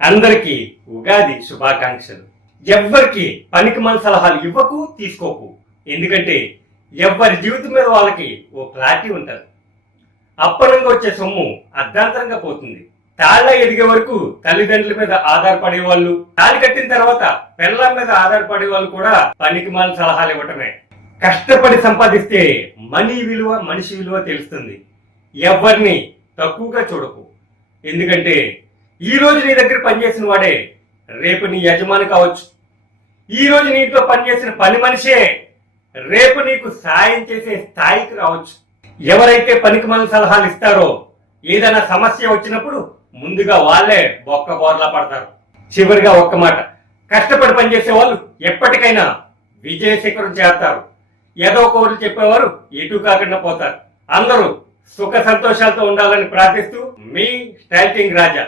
అందరికీ ఉగాది శుభాకాంక్షలు. ఎవ్వరికి పనికిమాల సలహాలు ఇవ్వకు, తీసుకోకు. ఎందుకంటే ఎవ్వరి జీవితం మీద వాళ్ళకి ఓ క్లారిటీ ఉంటుంది. అప్పనంగా వచ్చే సొమ్ము అర్ధాంతరంగా పోతుంది. తాళ్ళ ఎదిగే వరకు తల్లిదండ్రుల మీద ఆధారపడే వాళ్ళు, తాళి కట్టిన తర్వాత పిల్లల మీద ఆధారపడే వాళ్ళు కూడా పనికిమాల సలహాలు ఇవ్వటమే. కష్టపడి సంపాదిస్తే మనీ విలువ, మనిషి విలువ తెలుస్తుంది. ఎవరిని తక్కువగా చూడకు. ఎందుకంటే ఈ రోజు నీ దగ్గర పనిచేసిన వాడే రేపు నీ యజమాని కావచ్చు. ఈ రోజు నీ ఇంట్లో పనిచేసిన పని మనిషే రేపు నీకు సాయం చేసే స్థాయికి రావచ్చు. ఎవరైతే పనికిమాల సలహాలు ఇస్తారో ఏదైనా సమస్య వచ్చినప్పుడు ముందుగా వాళ్ళే బొక్క బోర్లా పడతారు. చివరిగా ఒక్క మాట, కష్టపడి పనిచేసే వాళ్ళు ఎప్పటికైనా విజయ శిఖరం చేరతారు. ఏదో కోరులు చెప్పేవారు ఎటు కాకుండా పోతారు. అందరూ సుఖ సంతోషాలతో ఉండాలని ప్రార్థిస్తూ మీ స్టైల్ కింగ్ రాజా.